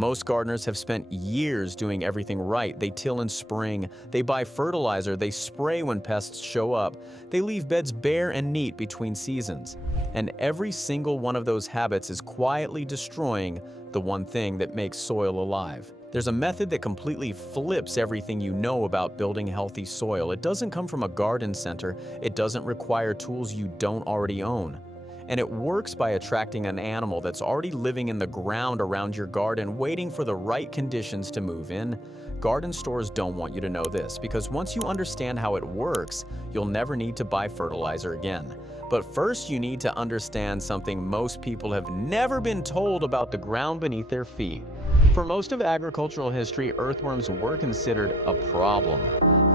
Most gardeners have spent years doing everything right. They till in spring, they buy fertilizer, they spray when pests show up, they leave beds bare and neat between seasons. And every single one of those habits is quietly destroying the one thing that makes soil alive. There's a method that completely flips everything you know about building healthy soil. It doesn't come from a garden center, it doesn't require tools you don't already own. And it works by attracting an animal that's already living in the ground around your garden, waiting for the right conditions to move in. Garden stores don't want you to know this, because once you understand how it works, you'll never need to buy fertilizer again. But first, you need to understand something most people have never been told about the ground beneath their feet. For most of agricultural history, earthworms were considered a problem.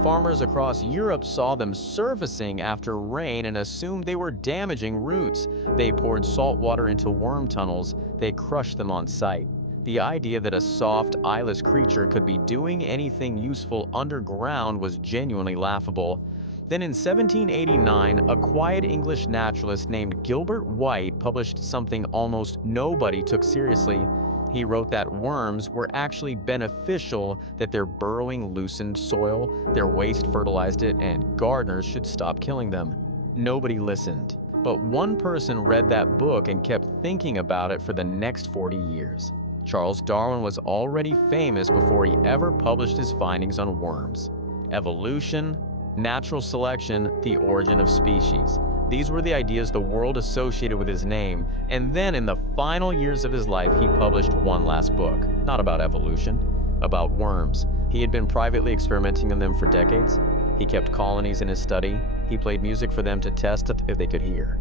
Farmers across Europe saw them surfacing after rain and assumed they were damaging roots. They poured salt water into worm tunnels, they crushed them on sight. The idea that a soft, eyeless creature could be doing anything useful underground was genuinely laughable. Then in 1789, a quiet English naturalist named Gilbert White published something almost nobody took seriously. He wrote that worms were actually beneficial, that their burrowing loosened soil, their waste fertilized it, and gardeners should stop killing them. Nobody listened. But one person read that book and kept thinking about it for the next 40 years. Charles Darwin was already famous before he ever published his findings on worms. Evolution, natural selection, the origin of species. These were the ideas the world associated with his name, and then in the final years of his life, he published one last book, not about evolution, about worms. He had been privately experimenting on them for decades. He kept colonies in his study. He played music for them to test if they could hear.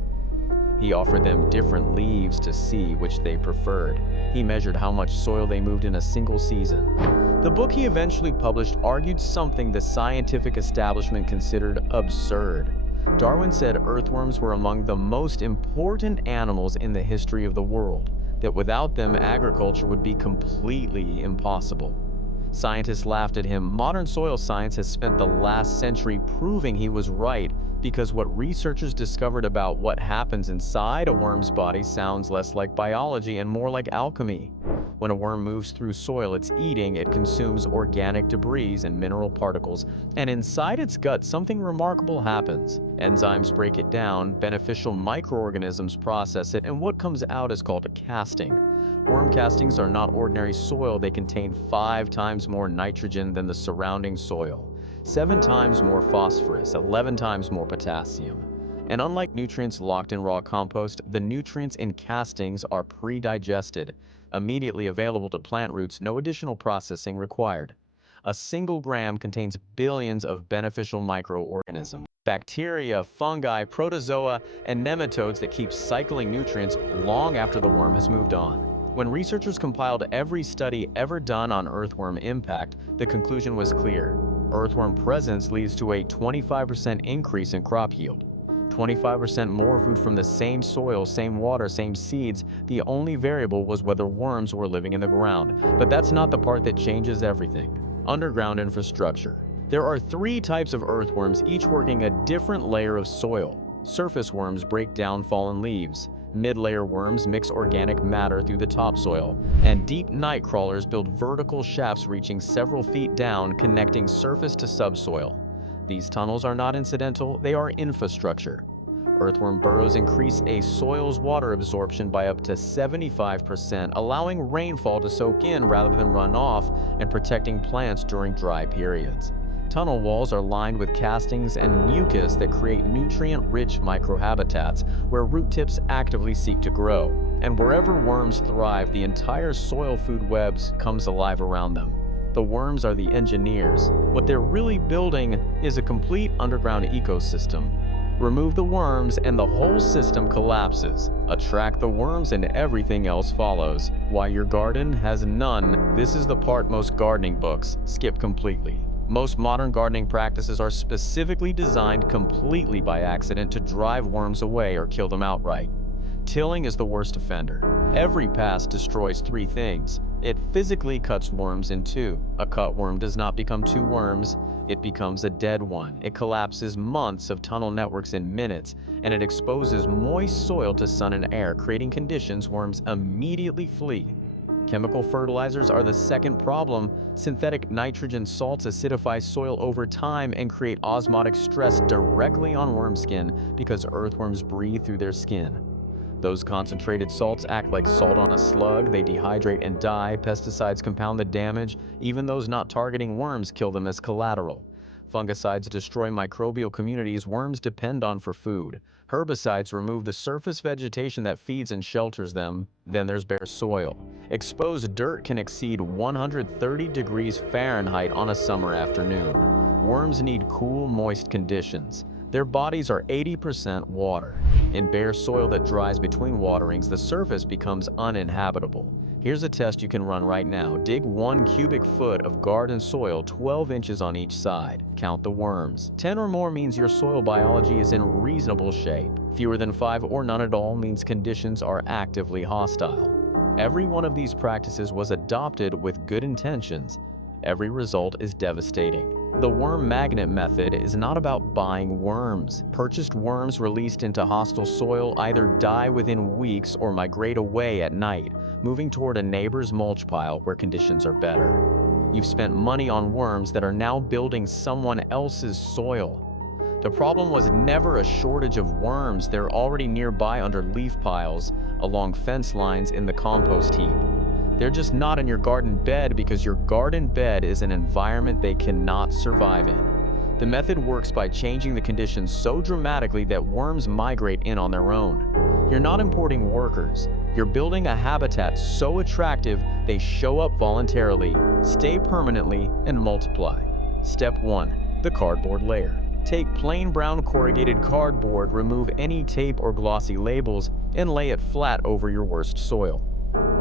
He offered them different leaves to see which they preferred. He measured how much soil they moved in a single season. The book he eventually published argued something the scientific establishment considered absurd. Darwin said earthworms were among the most important animals in the history of the world, that without them agriculture would be completely impossible. Scientists laughed at him. Modern soil science has spent the last century proving he was right, because what researchers discovered about what happens inside a worm's body sounds less like biology and more like alchemy. When a worm moves through soil it's eating, it consumes organic debris and mineral particles, and inside its gut something remarkable happens. Enzymes break it down, beneficial microorganisms process it, and what comes out is called a casting. Worm castings are not ordinary soil. They contain 5 times more nitrogen than the surrounding soil, 7 times more phosphorus, 11 times more potassium. And unlike nutrients locked in raw compost, the nutrients in castings are pre-digested, immediately available to plant roots, no additional processing required. A single gram contains billions of beneficial microorganisms, bacteria, fungi, protozoa, and nematodes that keep cycling nutrients long after the worm has moved on. When researchers compiled every study ever done on earthworm impact, the conclusion was clear. Earthworm presence leads to a 25% increase in crop yield. 25% more food from the same soil, same water, same seeds. The only variable was whether worms were living in the ground. But that's not the part that changes everything. Underground infrastructure. There are 3 types of earthworms, each working a different layer of soil. Surface worms break down fallen leaves. Mid-layer worms mix organic matter through the topsoil, and deep night crawlers build vertical shafts reaching several feet down, connecting surface to subsoil. These tunnels are not incidental, they are infrastructure. Earthworm burrows increase a soil's water absorption by up to 75%, allowing rainfall to soak in rather than run off, and protecting plants during dry periods. Tunnel walls are lined with castings and mucus that create nutrient-rich microhabitats where root tips actively seek to grow. And wherever worms thrive, the entire soil food web comes alive around them. The worms are the engineers. What they're really building is a complete underground ecosystem. Remove the worms and the whole system collapses. Attract the worms and everything else follows. Why your garden has none, this is the part most gardening books skip completely. Most modern gardening practices are specifically designed completely by accident to drive worms away or kill them outright. Tilling is the worst offender. Every pass destroys 3 things. It physically cuts worms in 2. A cut worm does not become 2 worms, it becomes a dead one. It collapses months of tunnel networks in minutes, and it exposes moist soil to sun and air, creating conditions worms immediately flee. Chemical fertilizers are the second problem. Synthetic nitrogen salts acidify soil over time and create osmotic stress directly on worm skin because earthworms breathe through their skin. Those concentrated salts act like salt on a slug, they dehydrate and die, pesticides compound the damage, even those not targeting worms kill them as collateral. Fungicides destroy microbial communities worms depend on for food. Herbicides remove the surface vegetation that feeds and shelters them. Then there's bare soil. Exposed dirt can exceed 130 degrees Fahrenheit on a summer afternoon. Worms need cool, moist conditions. Their bodies are 80% water. In bare soil that dries between waterings, the surface becomes uninhabitable. Here's a test you can run right now. Dig 1 cubic foot of garden soil 12 inches on each side. Count the worms. 10 or more means your soil biology is in reasonable shape. Fewer than 5 or none at all means conditions are actively hostile. Every one of these practices was adopted with good intentions. Every result is devastating. The worm magnet method is not about buying worms. Purchased worms released into hostile soil either die within weeks or migrate away at night, moving toward a neighbor's mulch pile where conditions are better. You've spent money on worms that are now building someone else's soil. The problem was never a shortage of worms. They're already nearby under leaf piles, along fence lines, in the compost heap. They're just not in your garden bed because your garden bed is an environment they cannot survive in. The method works by changing the conditions so dramatically that worms migrate in on their own. You're not importing workers. You're building a habitat so attractive they show up voluntarily, stay permanently, and multiply. Step 1. The cardboard layer. Take plain brown corrugated cardboard, remove any tape or glossy labels, and lay it flat over your worst soil.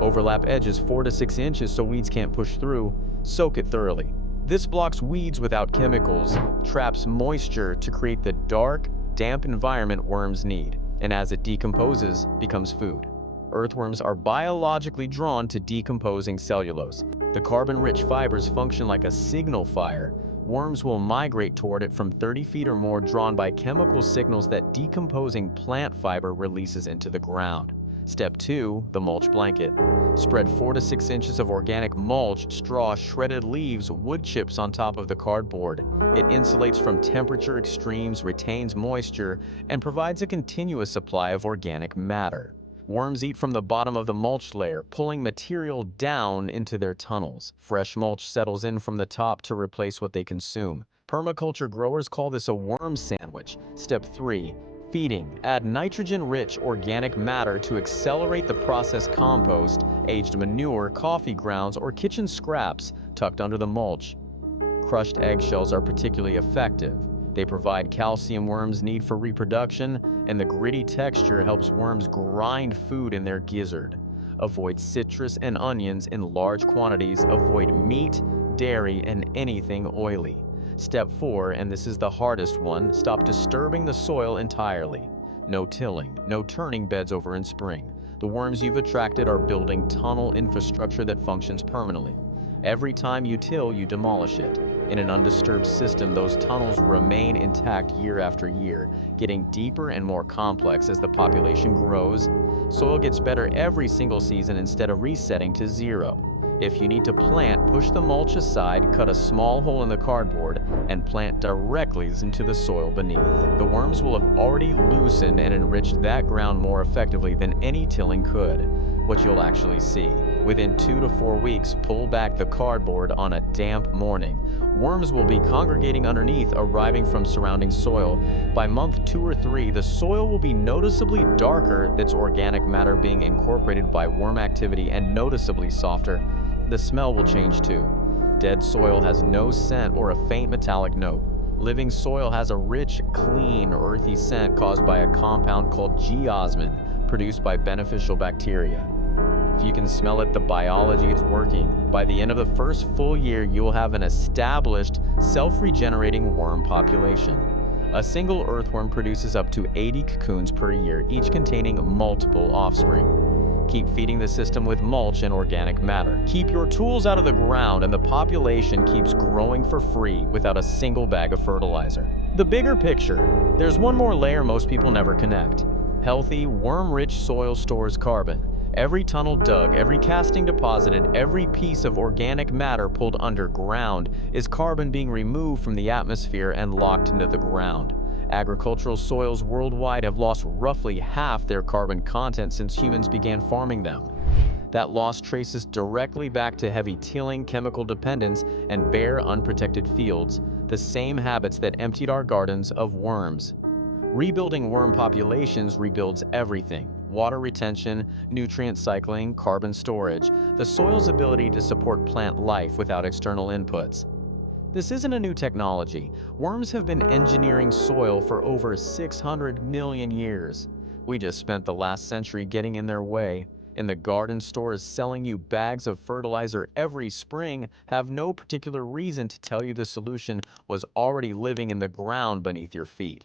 Overlap edges 4 to 6 inches so weeds can't push through. Soak it thoroughly. This blocks weeds without chemicals, traps moisture to create the dark, damp environment worms need, and as it decomposes, becomes food. Earthworms are biologically drawn to decomposing cellulose. The carbon-rich fibers function like a signal fire. Worms will migrate toward it from 30 feet or more, drawn by chemical signals that decomposing plant fiber releases into the ground. Step 2. The mulch blanket. Spread 4 to 6 inches of organic mulch, straw, shredded leaves, wood chips on top of the cardboard. It insulates from temperature extremes, retains moisture, and provides a continuous supply of organic matter. Worms eat from the bottom of the mulch layer, pulling material down into their tunnels. Fresh mulch settles in from the top to replace what they consume. Permaculture growers call this a worm sandwich. Step 3. Feeding. Add nitrogen-rich organic matter to accelerate the process. Compost, aged manure, coffee grounds, or kitchen scraps tucked under the mulch. Crushed eggshells are particularly effective. They provide calcium worms need for reproduction, and the gritty texture helps worms grind food in their gizzard. Avoid citrus and onions in large quantities. Avoid meat, dairy, and anything oily. Step 4, and this is the hardest one, stop disturbing the soil entirely. No tilling, no turning beds over in spring. The worms you've attracted are building tunnel infrastructure that functions permanently. Every time you till, you demolish it. In an undisturbed system, those tunnels remain intact year after year, getting deeper and more complex as the population grows. Soil gets better every single season instead of resetting to zero. If you need to plant, push the mulch aside, cut a small hole in the cardboard, and plant directly into the soil beneath. The worms will have already loosened and enriched that ground more effectively than any tilling could. What you'll actually see: within 2 to 4 weeks, pull back the cardboard on a damp morning. Worms will be congregating underneath, arriving from surrounding soil. By month 2 or 3, the soil will be noticeably darker, that's organic matter being incorporated by worm activity, and noticeably softer. The smell will change too. Dead soil has no scent or a faint metallic note. Living soil has a rich, clean, earthy scent caused by a compound called geosmin, produced by beneficial bacteria. If you can smell it, the biology is working. By the end of the first full year, you will have an established, self-regenerating worm population. A single earthworm produces up to 80 cocoons per year, each containing multiple offspring. Keep feeding the system with mulch and organic matter. Keep your tools out of the ground, and the population keeps growing for free without a single bag of fertilizer. The bigger picture: there's one more layer most people never connect. Healthy, worm-rich soil stores carbon. Every tunnel dug, every casting deposited, every piece of organic matter pulled underground is carbon being removed from the atmosphere and locked into the ground. Agricultural soils worldwide have lost roughly half their carbon content since humans began farming them. That loss traces directly back to heavy tilling, chemical dependence, and bare, unprotected fields, the same habits that emptied our gardens of worms. Rebuilding worm populations rebuilds everything: water retention, nutrient cycling, carbon storage, the soil's ability to support plant life without external inputs. This isn't a new technology. Worms have been engineering soil for over 600 million years. We just spent the last century getting in their way. And the garden stores selling you bags of fertilizer every spring have no particular reason to tell you the solution was already living in the ground beneath your feet.